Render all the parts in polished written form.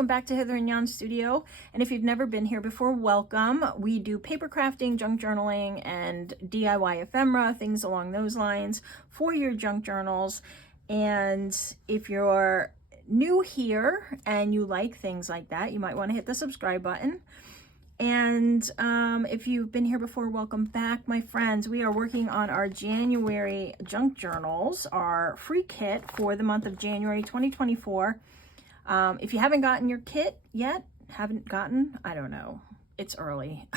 welcome back to Heather and Jan Studio. And if you've never been here before, welcome. We do paper crafting, junk journaling, and DIY ephemera, things along those lines for your junk journals. And if you're new here and you like things like that, you might want to hit the subscribe button. And if you've been here before, welcome back, my friends. We are working on our January junk journals, our free kit for the month of January 2024. If you haven't gotten your kit yet, I don't know, it's early.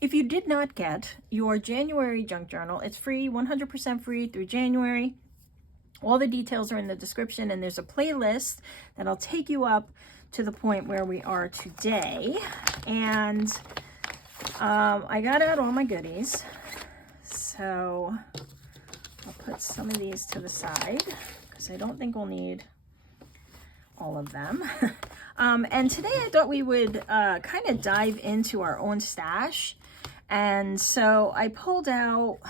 If you did not get your January junk journal, it's free, 100% free through January. All the details are in the description, and there's a playlist that'll take you up to the point where we are today. And I got out all my goodies, so I'll put some of these to the side because I don't think we'll need all of them. And today I thought we would kind of dive into our own stash, and so I pulled out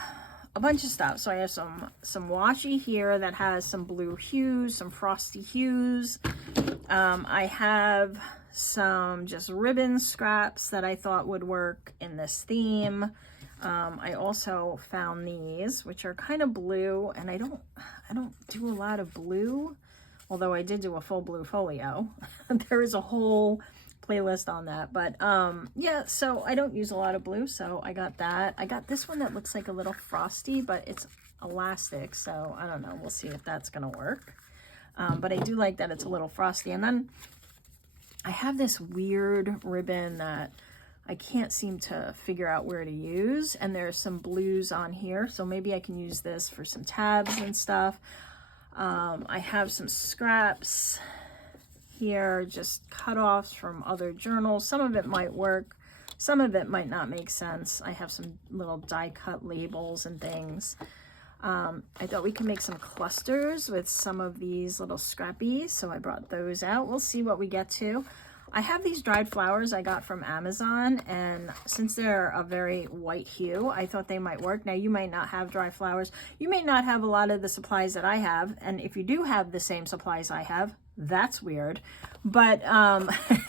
a bunch of stuff. So I have some washi here that has some blue hues, some frosty hues. I have some just ribbon scraps that I thought would work in this theme. I also found these, which are kind of blue, and I don't do a lot of blue, although I did do a full blue folio. There is a whole playlist on that, but yeah, so I don't use a lot of blue, so I got that. I got this one that looks like a little frosty, but it's elastic, so I don't know, we'll see if that's gonna work. But I do like that it's a little frosty. And then I have this weird ribbon that I can't seem to figure out where to use, and there's some blues on here, so maybe I can use this for some tabs and stuff. I have some scraps here, just cut-offs from other journals. Some of it might work, some of it might not make sense. I have some little die-cut labels and things. I thought we could make some clusters with some of these little scrappies, so I brought those out. We'll see what we get to. I have these dried flowers I got from Amazon, and since they're a very white hue, I thought they might work. Now, you might not have dry flowers. You may not have a lot of the supplies that I have, and if you do have the same supplies I have, that's weird, but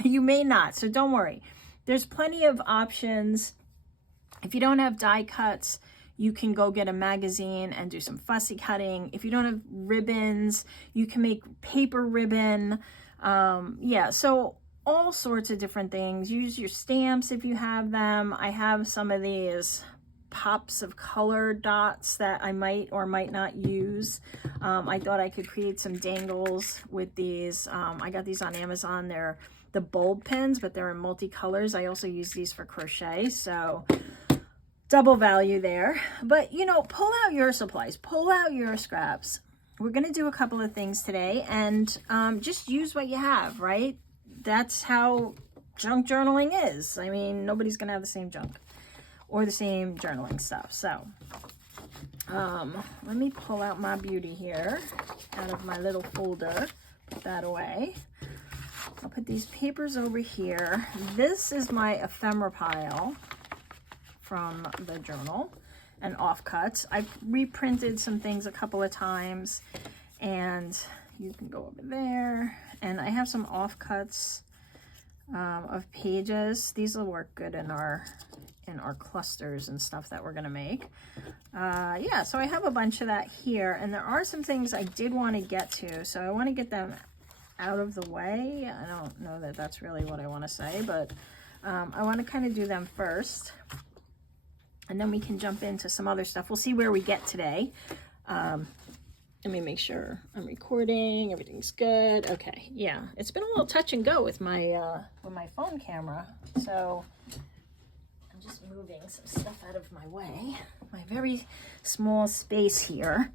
you may not, so don't worry. There's plenty of options. If you don't have die cuts, you can go get a magazine and do some fussy cutting. If you don't have ribbons, you can make paper ribbon. Yeah, so all sorts of different things. Use your stamps if you have them. I have some of these pops of color dots that I might or might not use. I thought I could create some dangles with these. I got these on Amazon. They're the bulb pins, but they're in multicolors. I also use these for crochet, so double value there. But you know, pull out your supplies, pull out your scraps. We're gonna do a couple of things today, and just use what you have, right? That's how junk journaling is. I mean, nobody's gonna have the same junk or the same journaling stuff. So let me pull out my beauty here out of my little folder, put that away. I'll put these papers over here. This is my ephemera pile from the journal and offcuts. I've reprinted some things a couple of times, and you can go over there, and I have some offcuts of pages. These will work good in our clusters and stuff that we're gonna make. Yeah, so I have a bunch of that here, and there are some things I did want to get to, so I want to get them out of the way. I don't know that that's really what I want to say, but I want to kind of do them first, and then we can jump into some other stuff. We'll see where we get today. Let me make sure I'm recording, everything's good. Okay, yeah, it's been a little touch and go with my phone camera, so I'm just moving some stuff out of my way. My very small space here.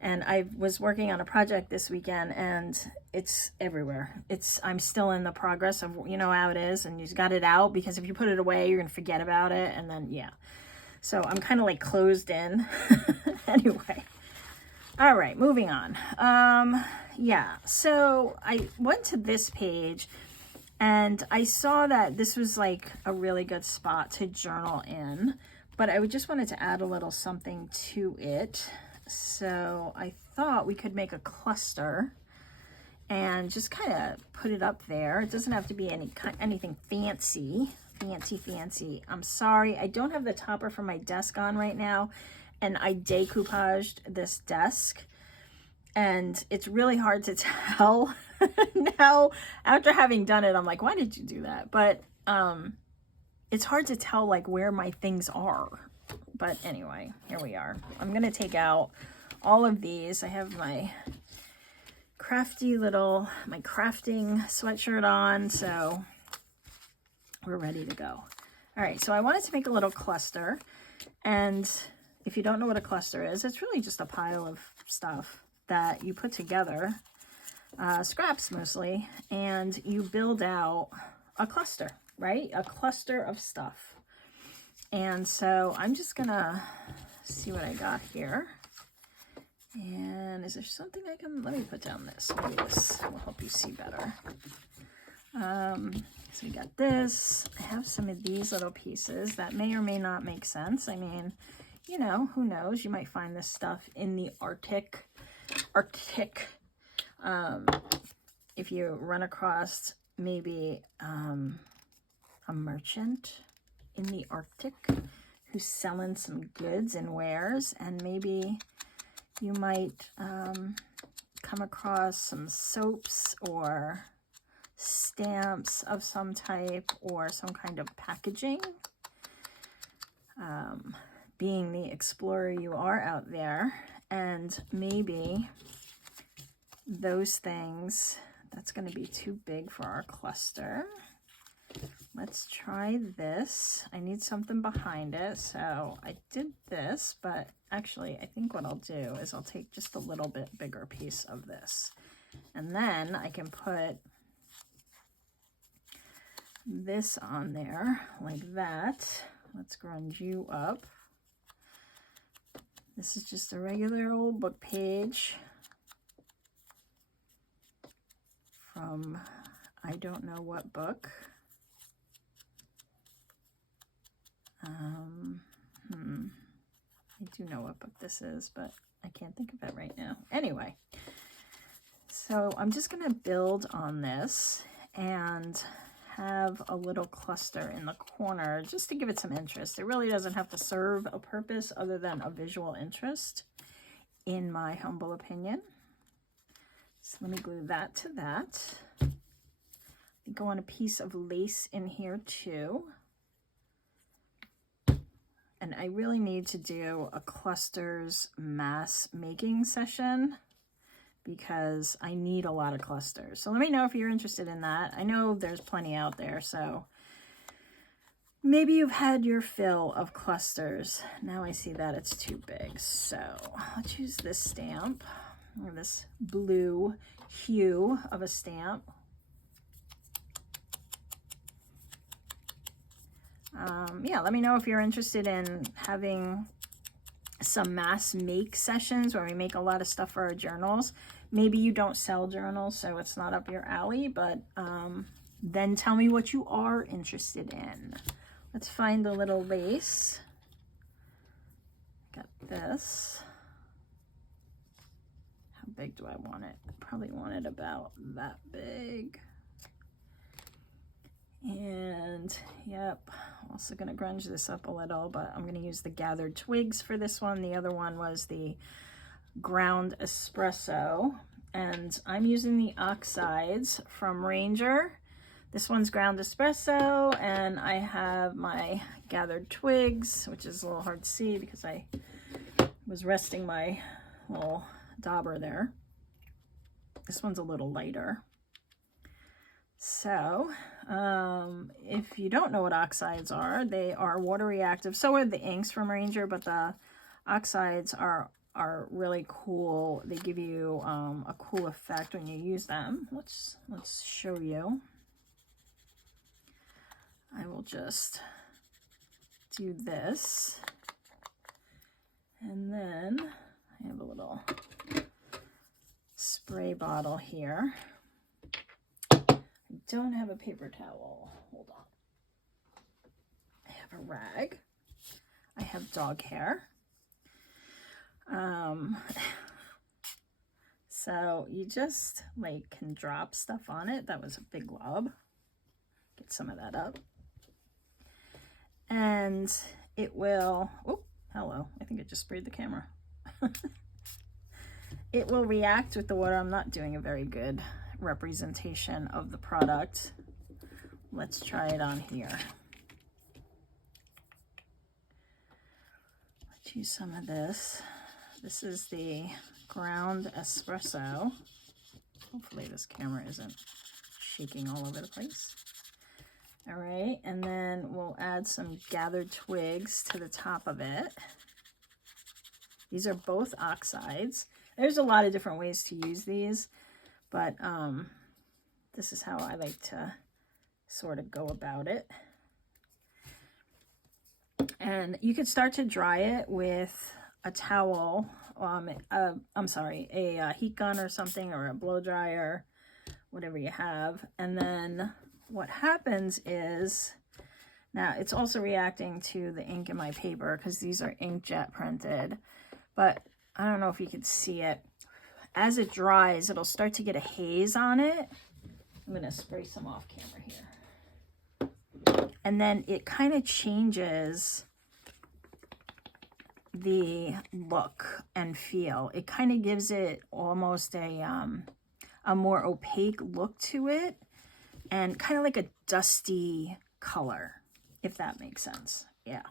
And I was working on a project this weekend, and it's everywhere. I'm still in the progress of, you know how it is, and you got it out, because if you put it away, you're gonna forget about it, and then, yeah. So I'm kind of like closed in. Anyway. All right, moving on. Yeah, so I went to this page, and I saw that this was like a really good spot to journal in, but I just wanted to add a little something to it. So I thought we could make a cluster, and just kind of put it up there. It doesn't have to be anything fancy. I'm sorry, I don't have the topper for my desk on right now, and I decoupaged this desk, and it's really hard to tell now. After having done it, I'm like, why did you do that? But it's hard to tell like where my things are. But anyway, here we are. I'm gonna take out all of these. I have my crafting sweatshirt on, so we're ready to go. All right, so I wanted to make a little cluster, and if you don't know what a cluster is, it's really just a pile of stuff that you put together, scraps mostly, and you build out a cluster, right? A cluster of stuff. And so I'm just gonna see what I got here. And is there something I can, let me put down this. Maybe this will help you see better. So we got this. I have some of these little pieces that may or may not make sense. I mean, you know, who knows? You might find this stuff in the Arctic. If you run across maybe a merchant in the Arctic who's selling some goods and wares, and maybe you might come across some soaps or stamps of some type or some kind of packaging. Being the explorer you are out there, and maybe those things, that's going to be too big for our cluster. Let's try this. I need something behind it, so I did this, but actually I think what I'll do is I'll take just a little bit bigger piece of this, and then I can put this on there like that. Let's grunge you up. This is just a regular old book page from I don't know what book. I do know what book this is, but I can't think of it right now. Anyway, so I'm just going to build on this and have a little cluster in the corner just to give it some interest. It really doesn't have to serve a purpose other than a visual interest, in my humble opinion. So let me glue that to that. I think I want a piece of lace in here too. And I really need to do a clusters mass making session because I need a lot of clusters. So let me know if you're interested in that. I know there's plenty out there, so maybe you've had your fill of clusters. Now I see that it's too big. So let's use this stamp, or this blue hue of a stamp. Yeah, let me know if you're interested in having some mass make sessions where we make a lot of stuff for our journals. Maybe you don't sell journals, so it's not up your alley, but then tell me what you are interested in. Let's find the little lace. Got this. How big do I want it? Probably want it about that big. And yep, also going to grunge this up a little, but I'm going to use the gathered twigs for this one. The other one was the ground espresso, and I'm using the oxides from Ranger. This one's ground espresso, and I have my gathered twigs, which is a little hard to see because I was resting my little dauber there. This one's a little lighter. So if you don't know what oxides are, they are water reactive. So are the inks from Ranger, but the oxides are really cool. They give you a cool effect when you use them. Let's show you. I will just do this, and then I have a little spray bottle here. I don't have a paper towel. Hold on. I have a rag. I have dog hair. So you just like can drop stuff on it. That was a big glob. Get some of that up. And it will, oh, hello. I think I just sprayed the camera. It will react with the water. I'm not doing a very good representation of the product. Let's try it on here. Let's use some of this. This is the ground espresso. Hopefully this camera isn't shaking all over the place. All right, and then we'll add some gathered twigs to the top of it. These are both oxides. There's a lot of different ways to use these, but this is how I like to sort of go about it. And you could start to dry it with a towel, a heat gun or something, or a blow dryer, whatever you have. And then what happens is, now it's also reacting to the ink in my paper because these are inkjet printed, but I don't know if you can see it. As it dries, it'll start to get a haze on it. I'm going to spray some off camera here. And then it kind of changes the look and feel. It kind of gives it almost a more opaque look to it, and kind of like a dusty color, if that makes sense. Yeah.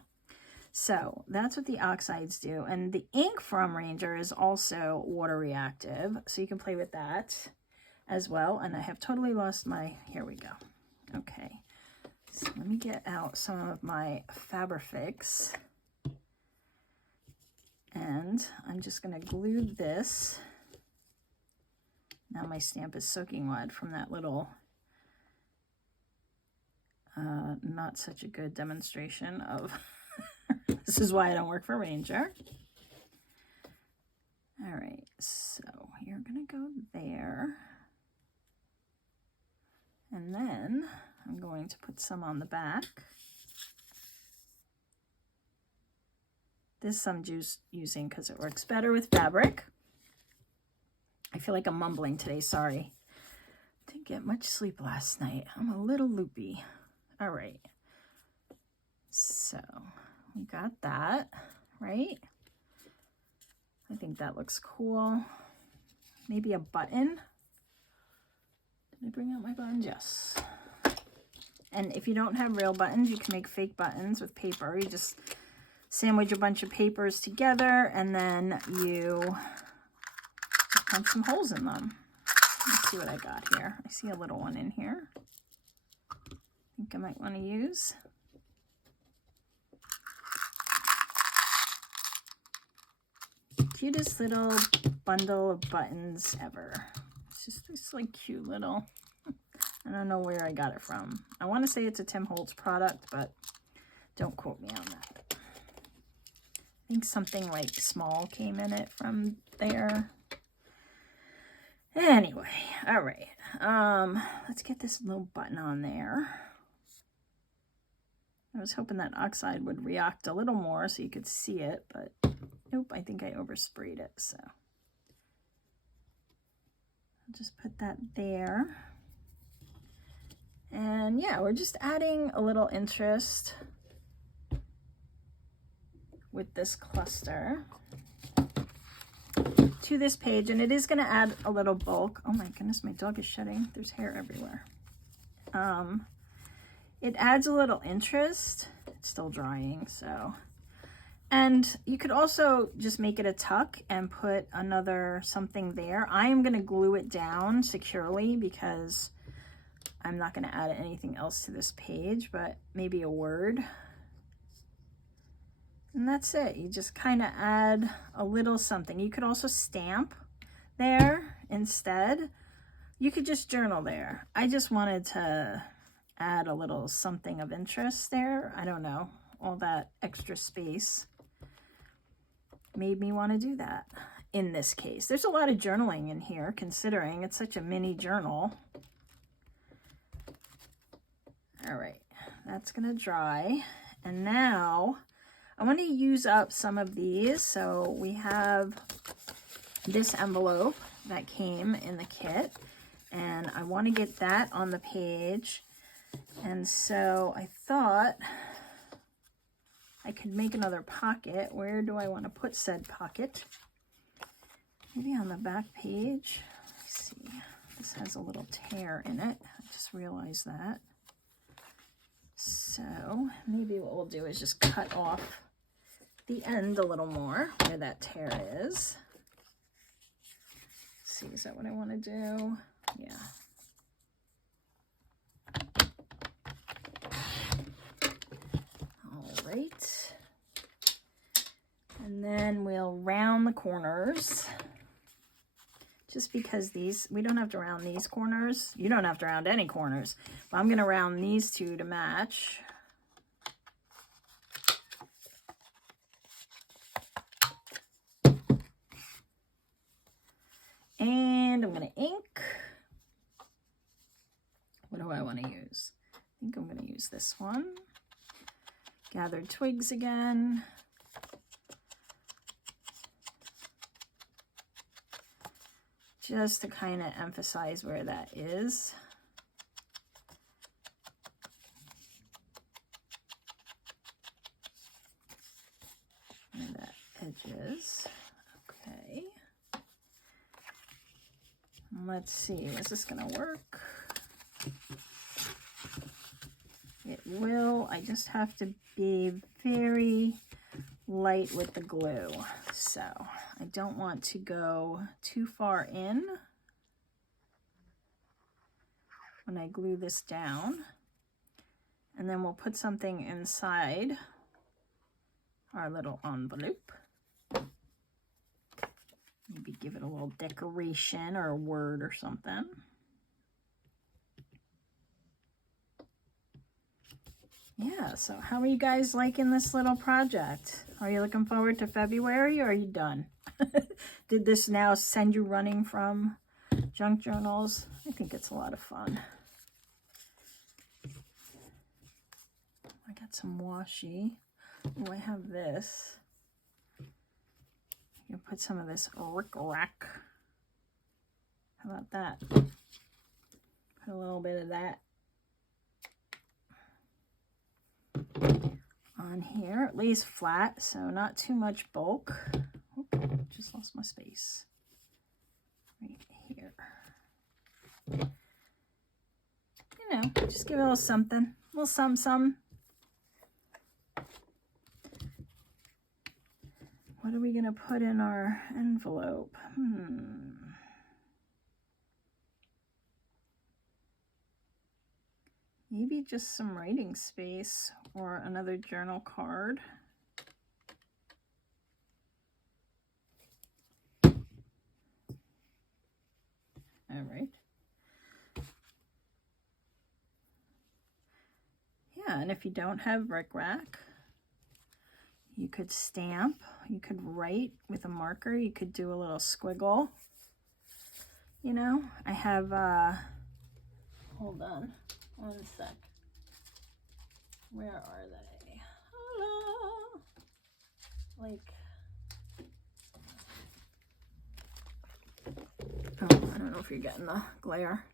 So that's what the oxides do. And the ink from Ranger is also water reactive, so you can play with that as well. And I have totally lost my, here we go. Okay. So let me get out some of my Fabrifix. And I'm just going to glue this. Now my stamp is soaking wet from that little not such a good demonstration of this is why I don't work for Ranger. All right, so you're gonna go there, and then I'm going to put some on the back. This I'm just using because it works better with fabric. I feel like I'm mumbling today, sorry. Didn't get much sleep last night. I'm a little loopy. All right, so we got that, right? I think that looks cool. Maybe a button. Did I bring out my buttons? Yes. And if you don't have real buttons, you can make fake buttons with paper. You just sandwich a bunch of papers together, and then you just punch some holes in them. Let's see what I got here. I see a little one in here. I think I might want to use. Cutest little bundle of buttons ever. It's just this like cute little, I don't know where I got it from. I want to say it's a Tim Holtz product, but don't quote me on that. I think something like small came in it from there. Anyway, all right. Let's get this little button on there. I was hoping that oxide would react a little more so you could see it, but nope, I think I oversprayed it, so I'll just put that there. And yeah, we're just adding a little interest with this cluster to this page, and it is going to add a little bulk. Oh my goodness, my dog is shedding. There's hair everywhere. It adds a little interest. It's still drying, so. And you could also just make it a tuck and put another something there. I am going to glue it down securely because I'm not going to add anything else to this page, but maybe a word. And that's it. You just kind of add a little something. You could also stamp there instead. You could just journal there. I just wanted to add a little something of interest there. I don't know. All that extra space made me want to do that in this case. There's a lot of journaling in here considering it's such a mini journal. All right, that's going to dry. And now I want to use up some of these. So we have this envelope, that came in the kit, and I want to get that on the page. And so I thought I could make another pocket. Where do I want to put said pocket? Maybe on the back page. Let's see. This has a little tear in it. I just realized that. So maybe what we'll do is just cut off the end a little more where that tear is. Let's see, is that what I want to do? Yeah. All right. And then we'll round the corners. Just because these, we don't have to round these corners. You don't have to round any corners. But I'm going to round these two to match. And I'm going to ink. What do I want to use? I think I'm going to use this one. Gathered twigs again. Just to kind of emphasize where that is. Where that edge is. Okay. Let's see, is this going to work? It will. I just have to be very light with the glue. So I don't want to go too far in when I glue this down. And then we'll put something inside our little envelope. Maybe give it a little decoration or a word or something. Yeah, so how are you guys liking this little project? Are you looking forward to February, or are you done? Did this now send you running from junk journals? I think it's a lot of fun. I got some washi. Oh, I have this. You can put some of this rick-rack. How about that? Put a little bit of that on here. It lays flat, so not too much bulk. Oop, just lost my space. Right here. You know, just give it a little something. A little something. What are we going to put in our envelope? Maybe just some writing space or another journal card. All right. Yeah, and if you don't have rickrack, you could stamp, you could write with a marker, you could do a little squiggle. You know, I have, hold on. One sec. Where are they? Hello. Like, oh, I don't know if you're getting the glare.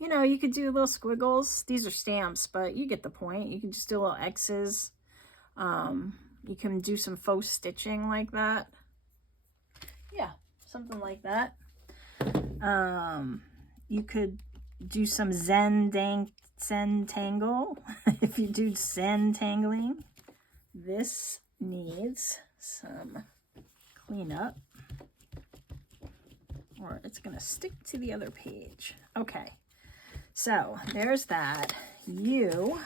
You know, you could do little squiggles. These are stamps, but you get the point. You can just do little X's. You can do some faux stitching like that. Yeah, something like that. You could do some Zen tangle. If you do Zen tangling, this needs some cleanup, or it's gonna stick to the other page. Okay, so there's that. You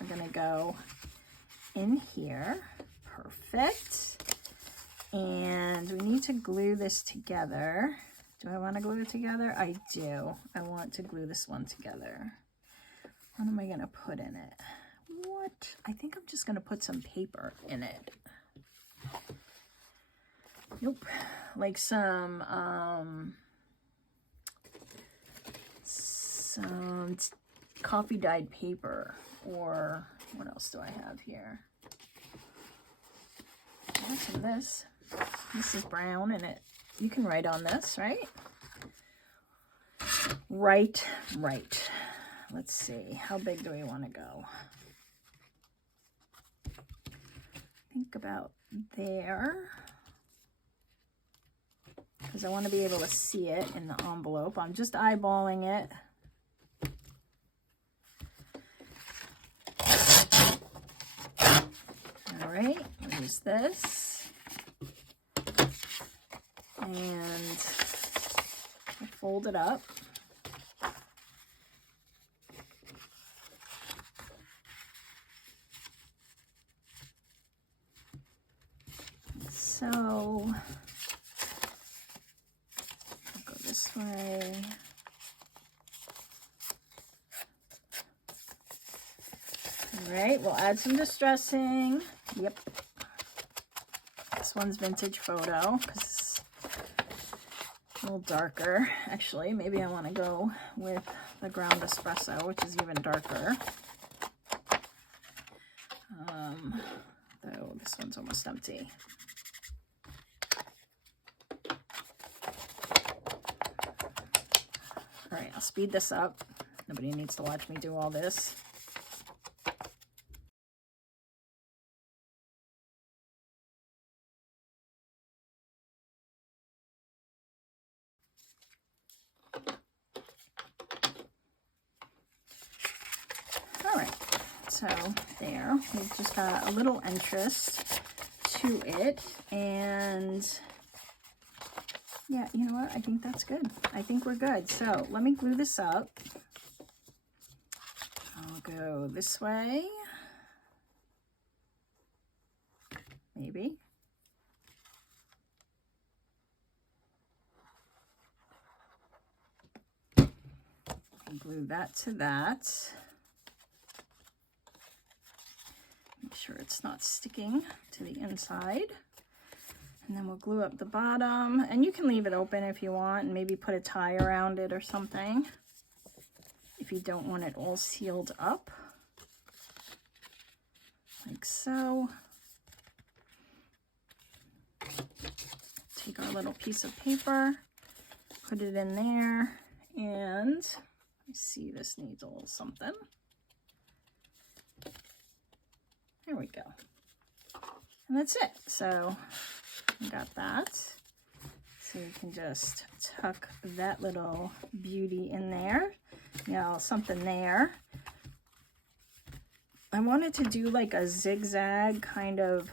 are gonna go in here. Perfect. And we need to glue this together. Do I want to glue it together? I do. I want to glue this one together. What am I going to put in it? What? I think I'm just going to put some paper in it. Nope. Like some coffee dyed paper, or what else do I have here? Some of this. This is brown, and you can write on this, right? Right. Let's see, how big do we want to go? Think about there, because I want to be able to see it in the envelope. I'm just eyeballing it. All right, use this, and fold it up. So I'll go this way. All right, we'll add some distressing. Yep. This one's vintage photo because it's a little darker. Actually, maybe I want to go with the ground espresso, which is even darker. Though this one's almost empty. All right, I'll speed this up. Nobody needs to watch me do all this. All right, so there, we've just got a little interest to it, and yeah, you know what? I think that's good. I think we're good. So let me glue this up. I'll go this way. Maybe. Glue that to that. Make sure it's not sticking to the inside. And then we'll glue up the bottom, and you can leave it open if you want and maybe put a tie around it or something if you don't want it all sealed up, like so. Take our little piece of paper, put it in there, and I see this needs a little something. There we go. And that's it. So we got that. So you can just tuck that little beauty in there. You know, something there. I wanted to do like a zigzag kind of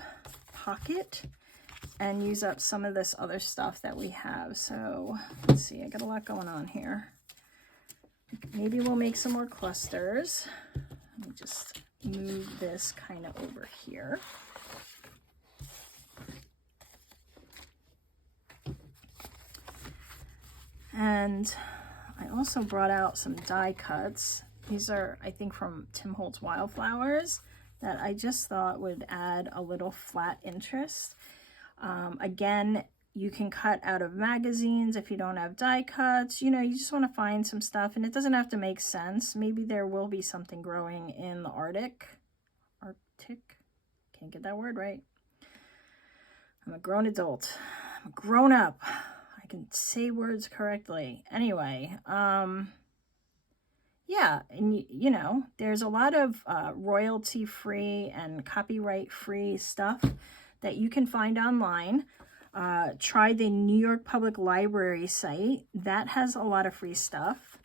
pocket and use up some of this other stuff that we have. So let's see, I got a lot going on here. Maybe we'll make some more clusters. Let me just move this kind of over here. And I also brought out some die cuts. These are, I think, from Tim Holtz Wildflowers that I just thought would add a little flat interest. Again, you can cut out of magazines if you don't have die cuts. You know, you just want to find some stuff, and it doesn't have to make sense. Maybe there will be something growing in the Arctic. Can't get that word right. I'm a grown adult. I'm a grown up. I can say words correctly. Anyway, yeah, and you know, there's a lot of royalty-free and copyright-free stuff that you can find online. Try the New York Public Library site. That has a lot of free stuff.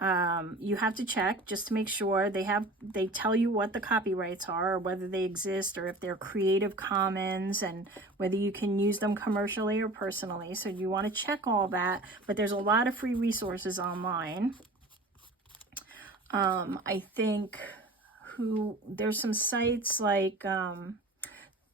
You have to check just to make sure they tell you what the copyrights are, or whether they exist, or if they're Creative Commons, and whether you can use them commercially or personally. So you want to check all that, but there's a lot of free resources online. I think there's some sites like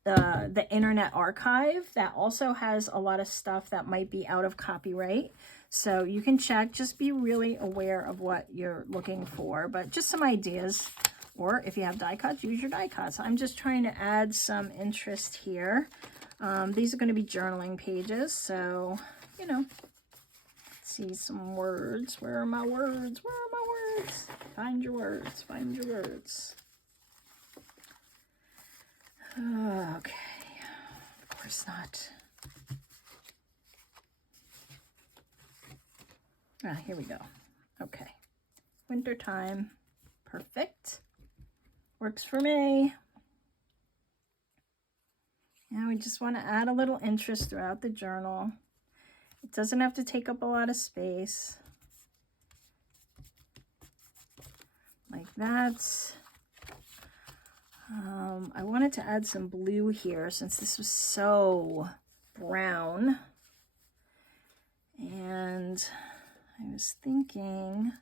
the Internet Archive that also has a lot of stuff that might be out of copyright. So you can check, just be really aware of what you're looking for, but just some ideas. Or if you have die cuts, use your die cuts. I'm just trying to add some interest here. These are going to be journaling pages, so, you know, see some words. Where are my words? Where are my words? Find your words. Find your words. Okay. Of course not. Here we go. Okay, winter time, perfect, works for me. Now we just want to add a little interest throughout the journal. It doesn't have to take up a lot of space. Like that. I wanted to add some blue here since this was so brown. And I was thinking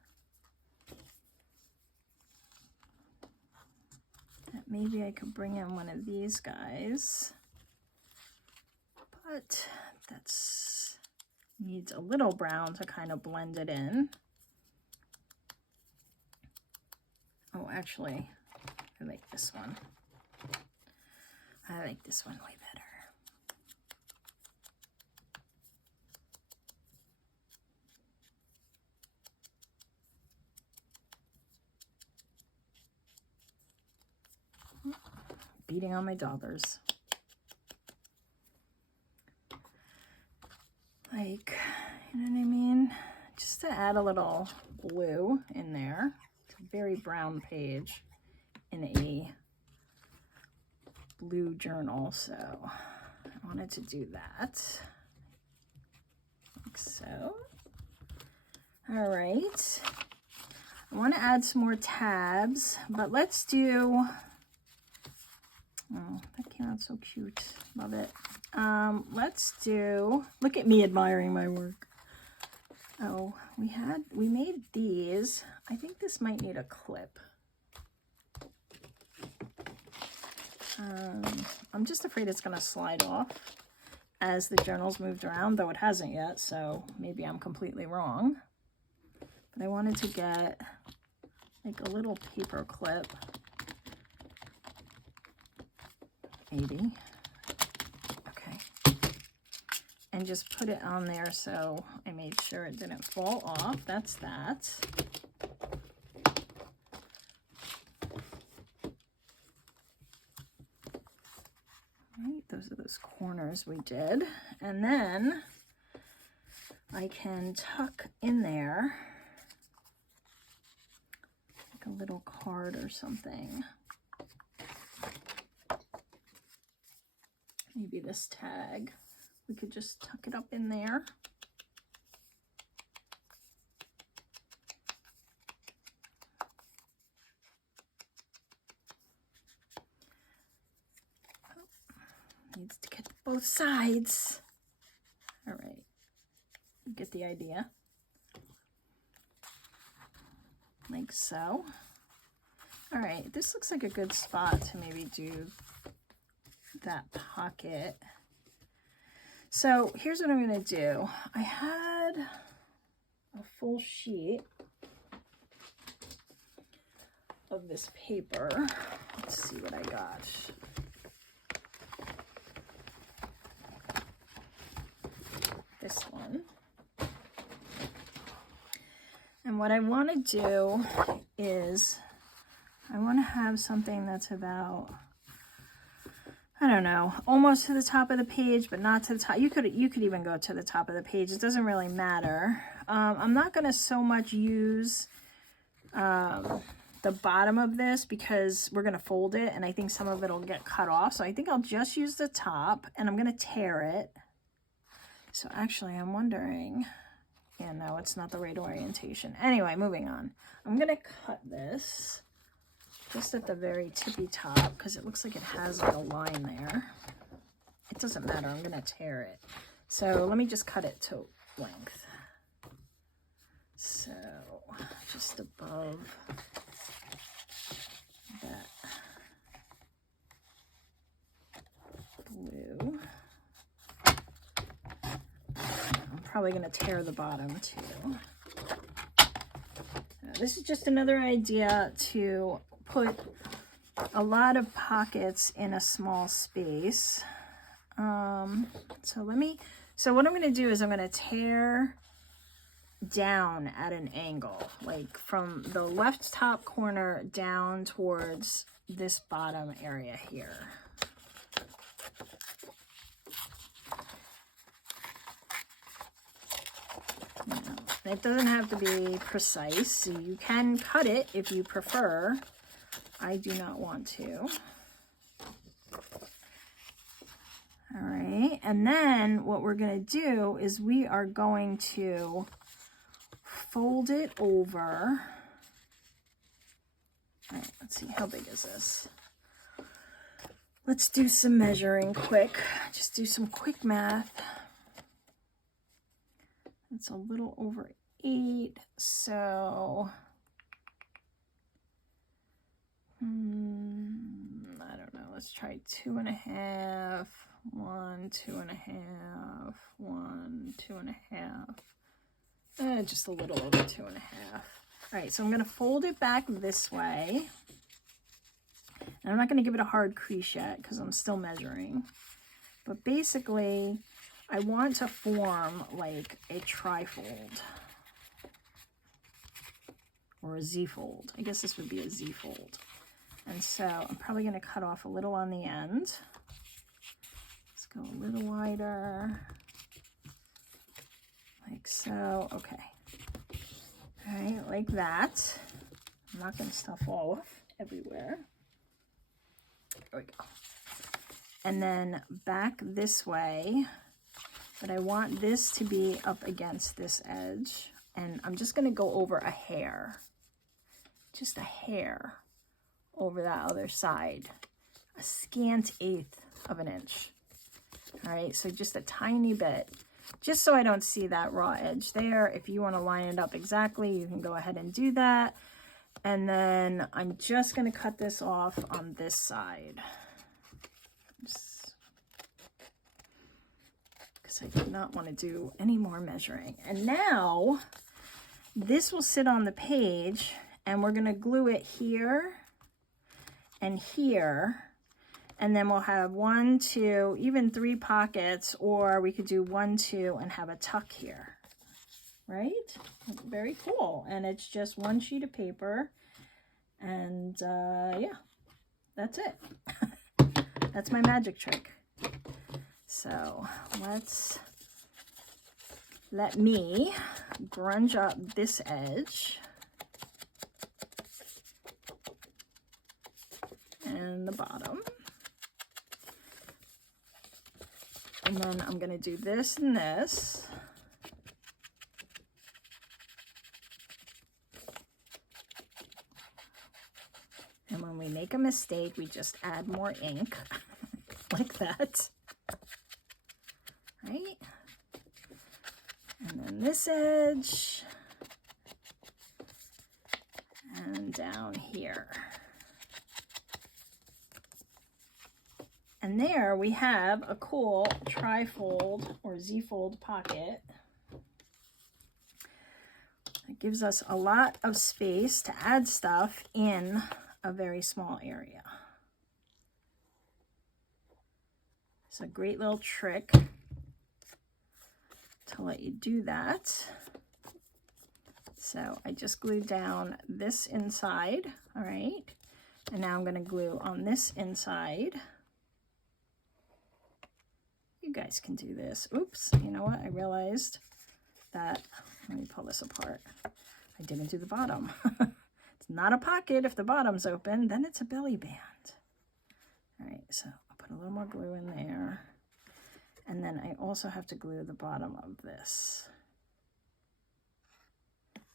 that maybe I could bring in one of these guys. But that's needs a little brown to kind of blend it in. Oh, actually, I like this one. I like this one way better. Beating on my daughters. Like, you know what I mean? Just to add a little blue in there. It's a very brown page in a blue journal, so I wanted to do that. Like so. All right. I want to add some more tabs, but let's do... Oh, that came out so cute. Love it. Let's do, look at me admiring my work. Oh, we made these. I think this might need a clip. I'm just afraid it's going to slide off as the journal's moved around, though it hasn't yet, so maybe I'm completely wrong. But I wanted to get like a little paper clip. Maybe. Okay. And just put it on there so I made sure it didn't fall off. That's that. Right, those are those corners we did. And then I can tuck in there like a little card or something. Maybe this tag, we could just tuck it up in there. Oh, needs to get both sides. All right, you get the idea. Like so. All right, this looks like a good spot to maybe do that pocket. So here's what I'm going to do. I had a full sheet of this paper. Let's see what I got. This one. And what I want to do is I want to have something that's about, I don't know, almost to the top of the page, but not to the top. You could even go to the top of the page. It doesn't really matter. I'm not going to so much use the bottom of this because we're going to fold it, and I think some of it will get cut off. So I think I'll just use the top, and I'm going to tear it. So actually, I'm wondering... Yeah, no, it's not the right orientation. Anyway, moving on. I'm going to cut this just at the very tippy top because it looks like it has like a line there. It doesn't matter. I'm going to tear it. So let me just cut it to length. So just above that blue. Probably going to tear the bottom too. This is just another idea to put a lot of pockets in a small space. So what I'm going to do is I'm going to tear down at an angle, like from the left top corner down towards this bottom area here. Now, It doesn't have to be precise, so you can cut it if you prefer. I do not want to. All right, and then what we're going to do is we are going to fold it over. All right, let's see, how big is this? Let's do some measuring quick. Just do some quick math. It's a little over 8, so I don't know. Let's try 2.5. 1, 2.5. 1, 2.5. Just a little over 2.5. All right, so I'm going to fold it back this way. And I'm not going to give it a hard crease yet because I'm still measuring. But basically, I want to form like a trifold or a Z-fold. I guess this would be a Z-fold. And so I'm probably going to cut off a little on the end. Let's go a little wider, like so. Okay. All right, like that. I'm not going to stuff all everywhere. There we go. And then back this way, but I want this to be up against this edge. And I'm just going to go over a hair, just a hair over that other side, a scant 1/8 of an inch. All right, so just a tiny bit, just so I don't see that raw edge there. If you want to line it up exactly, you can go ahead and do that. And then I'm just going to cut this off on this side. Because I do not want to do any more measuring. And now this will sit on the page and we're going to glue it here and here. And then we'll have 1, 2, even 3 pockets, or we could do 1, 2 and have a tuck here. Right? Very cool. And it's just 1 sheet of paper. And yeah, that's it. That's my magic trick. So let me grunge up this edge and the bottom. And then I'm going to do this and this. And when we make a mistake, we just add more ink like that. Right? And then this edge and down here. And there we have a cool trifold or Z-fold pocket. It gives us a lot of space to add stuff in a very small area. It's a great little trick to let you do that. So I just glued down this inside, all right? And now I'm going to glue on this inside. You guys can do this. Oops, you know what? I realized that, let me pull this apart. I didn't do the bottom. It's not a pocket if the bottom's open, then it's a belly band. All right, so I'll put a little more glue in there. And then I also have to glue the bottom of this.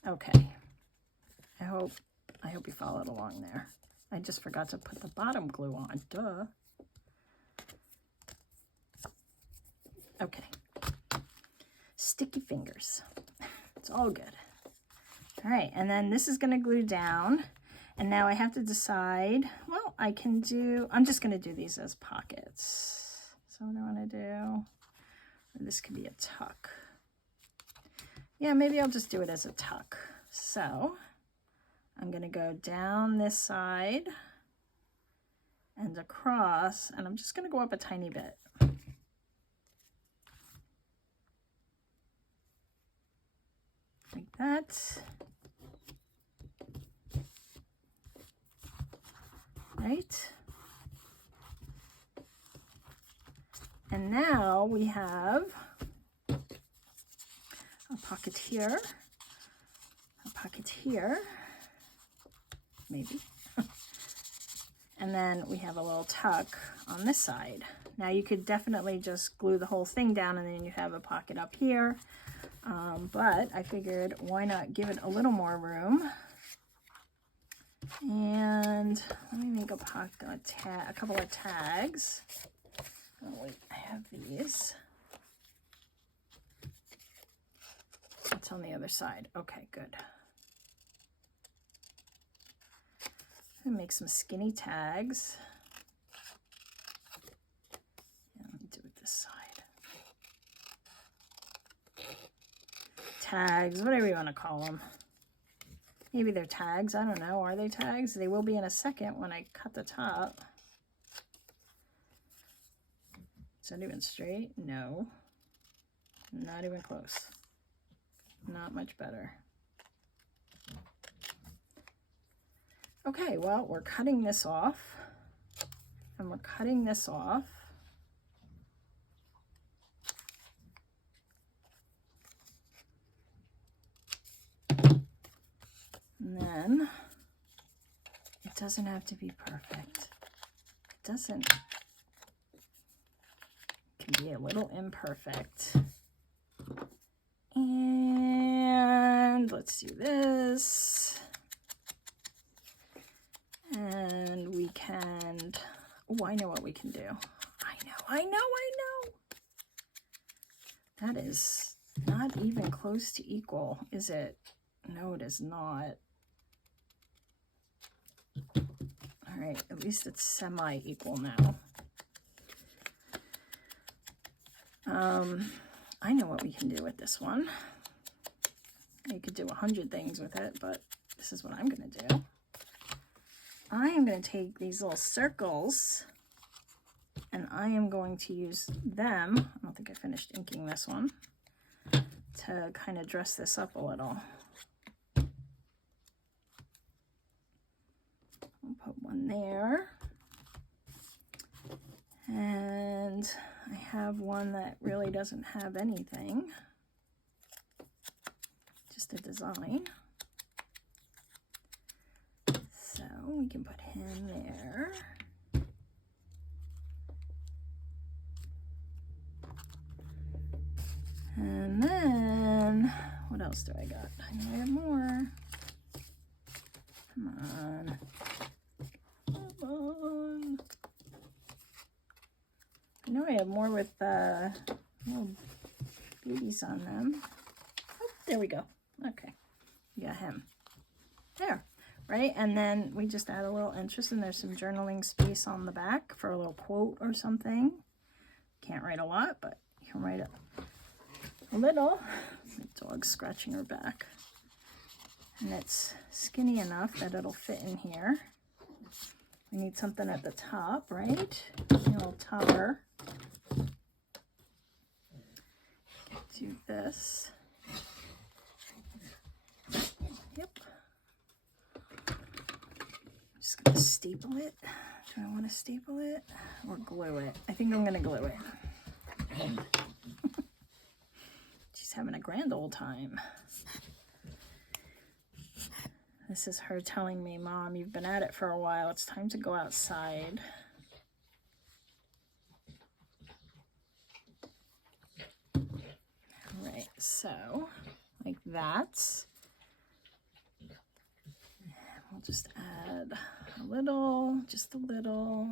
Okay. I hope you followed along there. I just forgot to put the bottom glue on. Duh. Okay. Sticky fingers. It's all good. All right, and then this is going to glue down. And now I have to decide, well, I'm just going to do these as pockets. So what do I want to do? Or this could be a tuck. Yeah, maybe I'll just do it as a tuck. So I'm going to go down this side and across, and I'm just going to go up a tiny bit. Like that. Right? And now we have a pocket here. pockets here, maybe. And then we have a little tuck on this side. Now you could definitely just glue the whole thing down and then you have a pocket up here. But I figured why not give it a little more room. And let me make a couple of tags. Oh wait, I have these. That's on the other side. Okay, good. I'm gonna make some skinny tags. Yeah, let me do it this side. Tags, whatever you want to call them. Maybe they're tags, I don't know. Are they tags? They will be in a second when I cut the top. Is that even straight? No. Not even close. Not much better. Okay, well, we're cutting this off. And we're cutting this off. And then, it doesn't have to be perfect. It doesn't. It can be a little imperfect. And let's do this. And we can, oh, I know what we can do. I know. That is not even close to equal, is it? No, it is not. All right, at least it's semi-equal now. I know what we can do with this one. You could do 100 things with it, but this is what I'm going to do. I am going to take these little circles and I am going to use them. I don't think I finished inking this one, to kind of dress this up a little. I'll put one there. And I have one that really doesn't have anything, just a design. So we can put him there. And then, what else do I got? I know I have more. Come on. Come on. I know I have more with little beauties on them. Oh, there we go. Okay. We got him. There. Right? And then we just add a little interest, and there's some journaling space on the back for a little quote or something. Can't write a lot, but you can write a little. The dog's scratching her back. And it's skinny enough that it'll fit in here. We need something at the top, right? A little topper. Do this. Yep. Just gonna staple it. Do I want to staple it or glue it? I think I'm gonna glue it. She's having a grand old time. This is her telling me, Mom, you've been at it for a while. It's time to go outside. All right, so like that. We'll just add a little, just a little.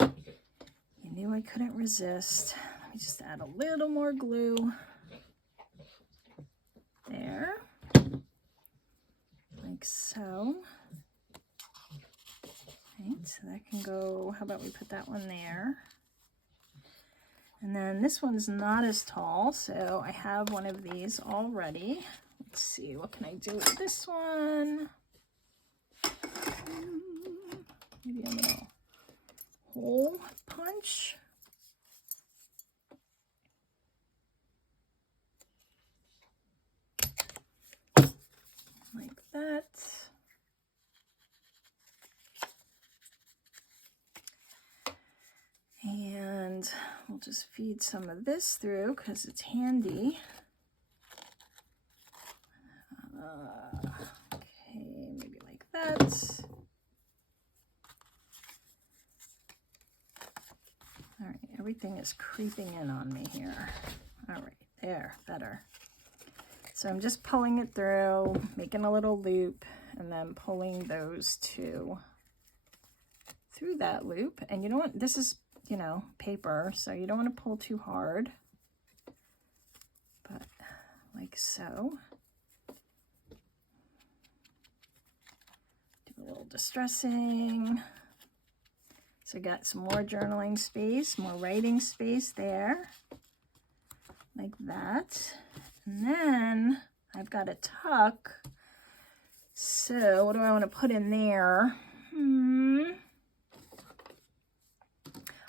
You knew I couldn't resist. Let me just add a little more glue. There. Like so. Right, so that can go, how about we put that one there? And then this one's not as tall, so I have one of these already. Let's see, what can I do with this one? Maybe a little hole punch. Like that. And we'll just feed some of this through because it's handy. that. All right, everything is creeping in on me here. All right, there, better. So I'm just pulling it through, making a little loop, and then pulling those two through that loop. And you don't want, this is, you know, paper, so you don't want to pull too hard, but like so. Do a little distressing. So I got some more journaling space, more writing space there, like that. And then I've got a tuck. So what do I want to put in there?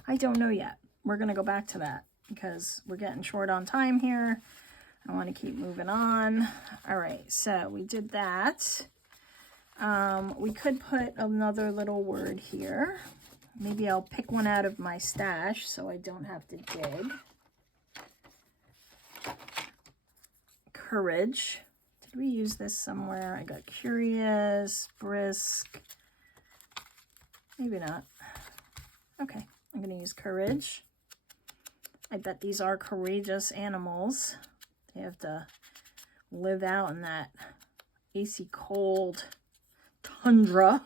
I don't know yet. We're going to go back to that because we're getting short on time here. I want to keep moving on. All right, so we did that. We could put another little word here. Maybe I'll pick one out of my stash so I don't have to dig. Courage. Did we use this somewhere? I got curious, brisk. Maybe not. Okay, I'm going to use courage. I bet these are courageous animals. They have to live out in that icy cold tundra.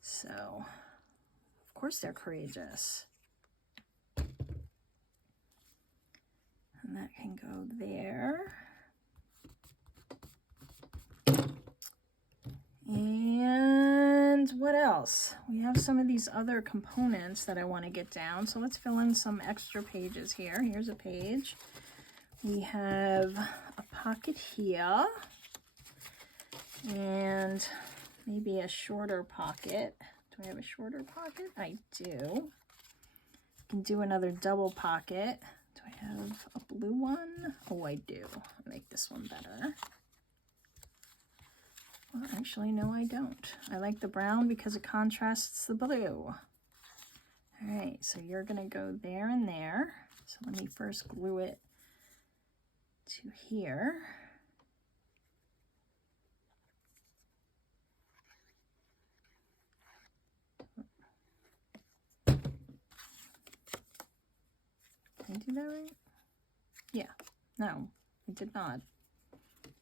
So, of course they're courageous. And that can go there. And what else? We have some of these other components that I want to get down. So let's fill in some extra pages here. Here's a page. We have a pocket here. And maybe a shorter pocket. Do I have a shorter pocket? I do. I can do another double pocket. Do I have a blue one? Oh, I do. I'll make this one better. Well, actually, no, I don't. I like the brown because it contrasts the blue. All right, so you're going to go there and there. So let me first glue it to here. Did I do that right? Yeah. No, I did not.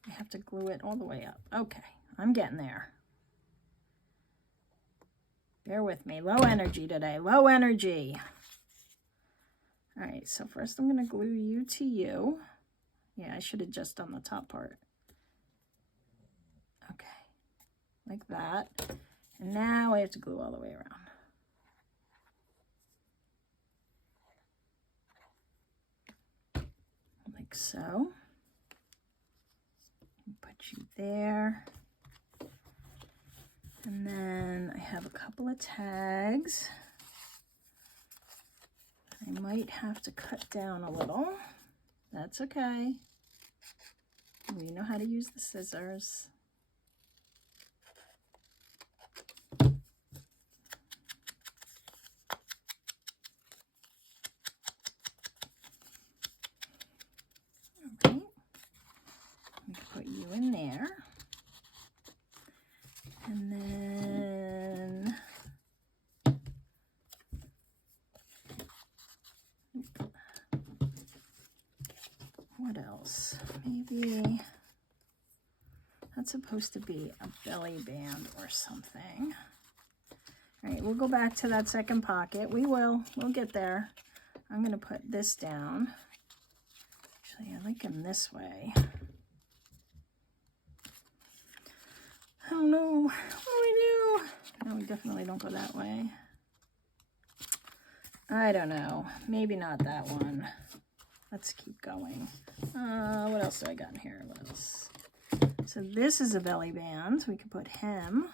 I have to glue it all the way up. Okay, I'm getting there. Bear with me. Low energy today. Low energy. All right, so first I'm going to glue you to you. Yeah, I should have just done the top part. Okay, like that. And now I have to glue all the way around. Like so. Put you there. And then I have a couple of tags. I might have to cut down a little. That's okay. We know how to use the scissors. Okay. We can put you in there. And then what else? Maybe that's supposed to be a belly band or something. All right, we'll go back to that second pocket. We'll get there. I'm going to put this down. Actually, I like them this way. I don't know. What do we do? No, we definitely don't go that way. I don't know. Maybe not that one. Let's keep going. What else do I got in here? What else? So this is a belly band. We could put him.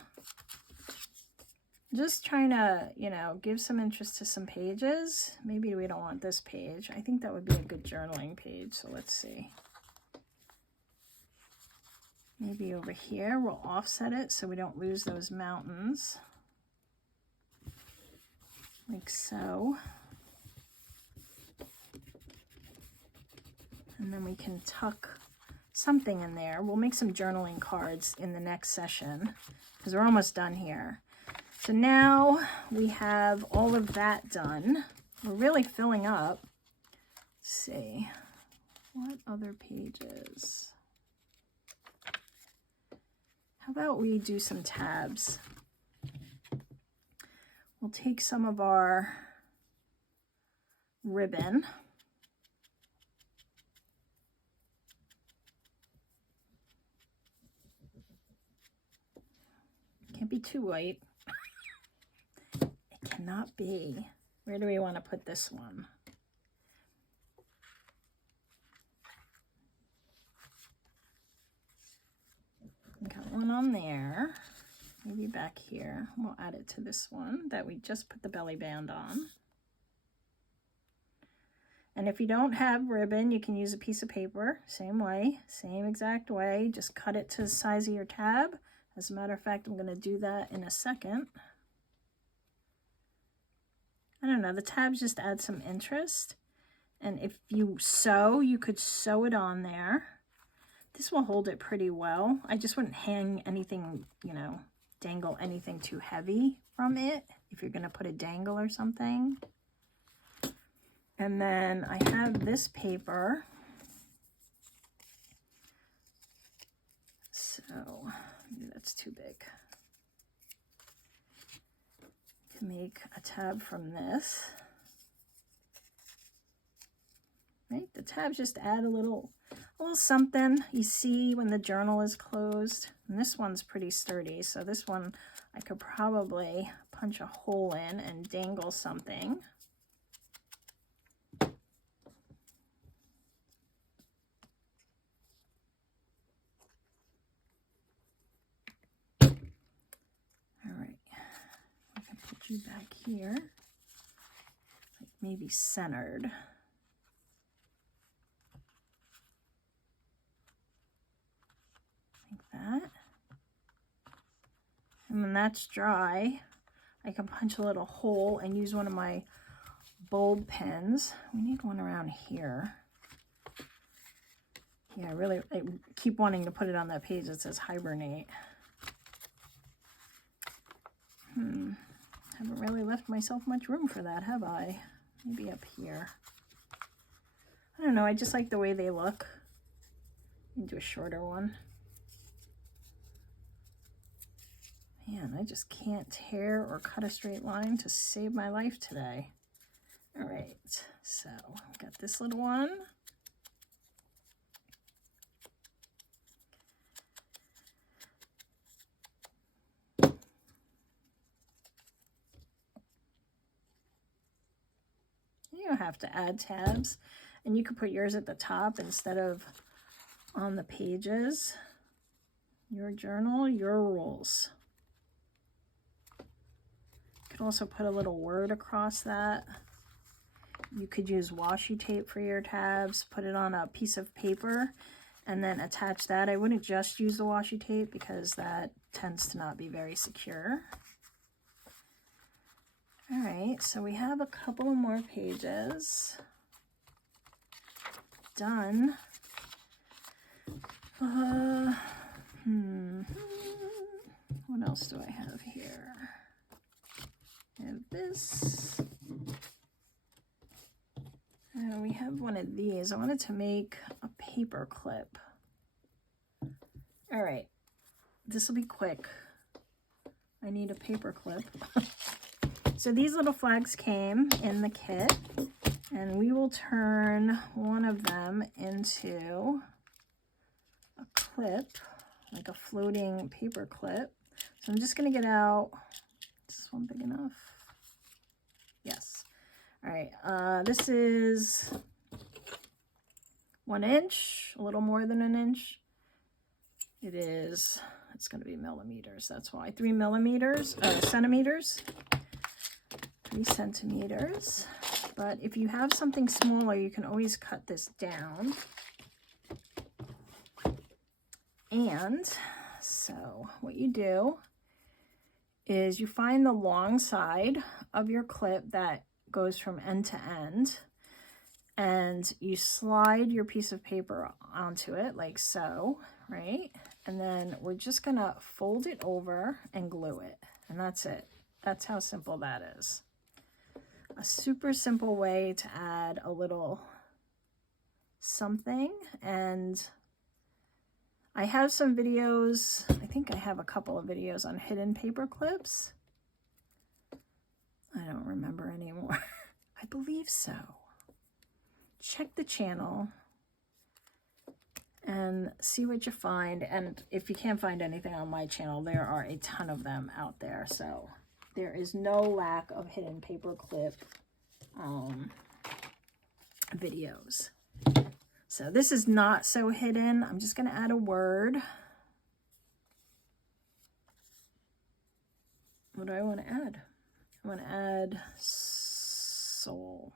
Just trying to, you know, give some interest to some pages. Maybe we don't want this page. I think that would be a good journaling page. So let's see. Maybe over here we'll offset it so we don't lose those mountains. Like so. And then we can tuck something in there. We'll make some journaling cards in the next session because we're almost done here. So now we have all of that done. We're really filling up. Let's see, what other pages? How about we do some tabs? We'll take some of our ribbon. Can't be too white. It cannot be. Where do we want to put this one? Got one on there. Maybe back here. We'll add it to this one that we just put the belly band on. And if you don't have ribbon, you can use a piece of paper. Same way, same exact way. Just cut it to the size of your tab. As a matter of fact, I'm going to do that in a second. I don't know, the tabs just add some interest. And if you sew, you could sew it on there. This will hold it pretty well. I just wouldn't hang anything, you know, dangle anything too heavy from it if you're going to put a dangle or something. And then I have this paper. So maybe that's too big. To make a tab from this. Right? The tabs just add a little something you see when the journal is closed. And this one's pretty sturdy, so this one I could probably punch a hole in and dangle something. All right, I can put you back here, like maybe centered. That. And when that's dry, I can punch a little hole and use one of my bulb pens. We need one around here. Yeah, I keep wanting to put it on that page that says hibernate. Haven't really left myself much room for that, have I? Maybe up here. I don't know, I just like the way they look. Do a shorter one. Man, I just can't tear or cut a straight line to save my life today. All right, so got this little one. You don't have to add tabs, and you could put yours at the top instead of on the pages. Your journal, your rules. You could also put a little word across that. You could use washi tape for your tabs, put it on a piece of paper, and then attach that. I wouldn't just use the washi tape because that tends to not be very secure. All right, so we have a couple of more pages done. What else do I have here? I have this. We have one of these. I wanted to make a paper clip. All right, this will be quick. I need a paper clip. So these little flags came in the kit, and we will turn one of them into a clip, like a floating paper clip. So I'm just going to get out. Is this one big enough? Yes. All right. This is 1 inch, a little more than an inch. It's going to be millimeters. That's why 3 centimeters. 3 centimeters. But if you have something smaller, you can always cut this down. And so what you do is you find the long side of your clip that goes from end to end. and you slide your piece of paper onto it like so, right? And then we're just gonna fold it over and glue it, and that's it. That's how simple that is. A super simple way to add a little something. And I have some videos, I think I have a couple of videos on hidden paper clips. I don't remember anymore. I believe so. Check the channel and see what you find. And if you can't find anything on my channel, there are a ton of them out there. So there is no lack of hidden paper clip videos. So this is not so hidden. I'm just going to add a word. What do I want to add? I want to add soul.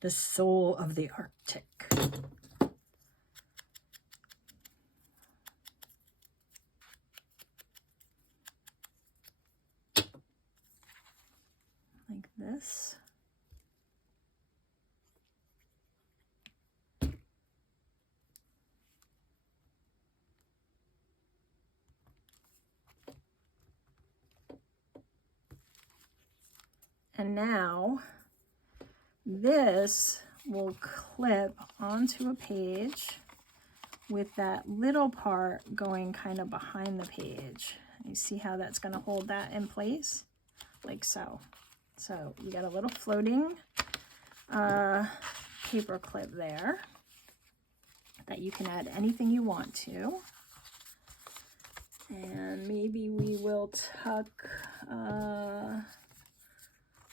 The soul of the Arctic. Like this. And now this will clip onto a page with that little part going kind of behind the page. You see how that's going to hold that in place? Like so. So you got a little floating paper clip there that you can add anything you want to. And maybe we will tuck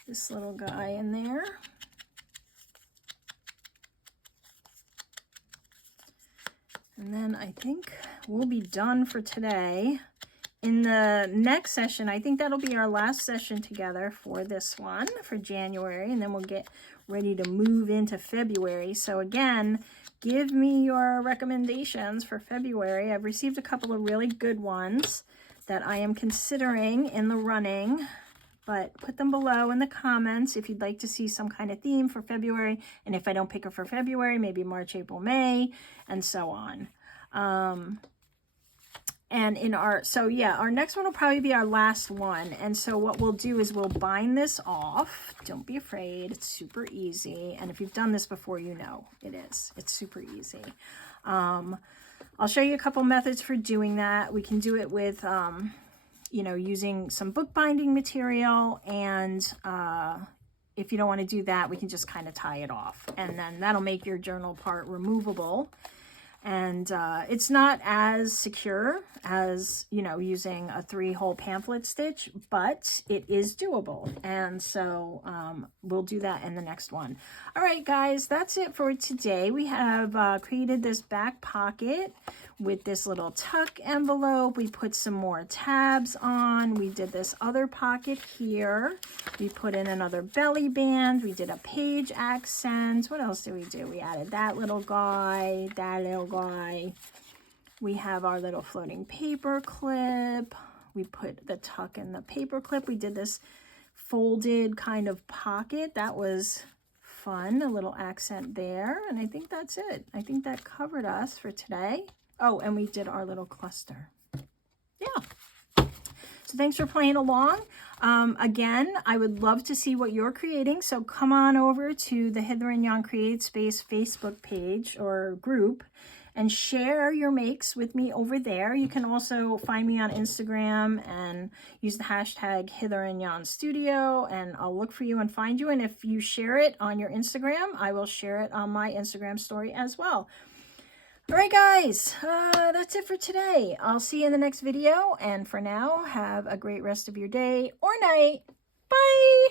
this little guy in there. And then I think we'll be done for today. In the next session, I think that'll be our last session together for this one, for January, and then we'll get ready to move into February. So again, give me your recommendations for February. I've received a couple of really good ones that I am considering in the running, but put them below in the comments if you'd like to see some kind of theme for February. And if I don't pick it for February, maybe March, April, May, and so on. And in our, so yeah, our next one will probably be our last one. And so what we'll do is we'll bind this off. Don't be afraid. It's super easy. And if you've done this before, you know it is. It's super easy. I'll show you a couple methods for doing that. We can do it with, you know, using some bookbinding material. And if you don't want to do that, we can just kind of tie it off. And then that'll make your journal part removable. And it's not as secure as, you know, using a 3-hole pamphlet stitch, but it is doable. And so we'll do that in the next one. All right, guys, that's it for today. We have created this back pocket with this little tuck envelope. We put some more tabs on. We did this other pocket here. We put in another belly band. We did a page accent. What else did we do? We added that little guy, that little guy. We have our little floating paper clip. We put the tuck in the paper clip. We did this folded kind of pocket. That was fun, a little accent there. And I think that's it. I think that covered us for today. Oh, and we did our little cluster. Yeah. So thanks for playing along. Again, I would love to see what you're creating. So come on over to the Hither and Yon Create Space Facebook page or group and share your makes with me over there. You can also find me on Instagram and use the hashtag Hither and Yon Studio, and I'll look for you and find you. And if you share it on your Instagram, I will share it on my Instagram story as well. All right, guys, that's it for today. I'll see you in the next video. And for now, have a great rest of your day or night. Bye.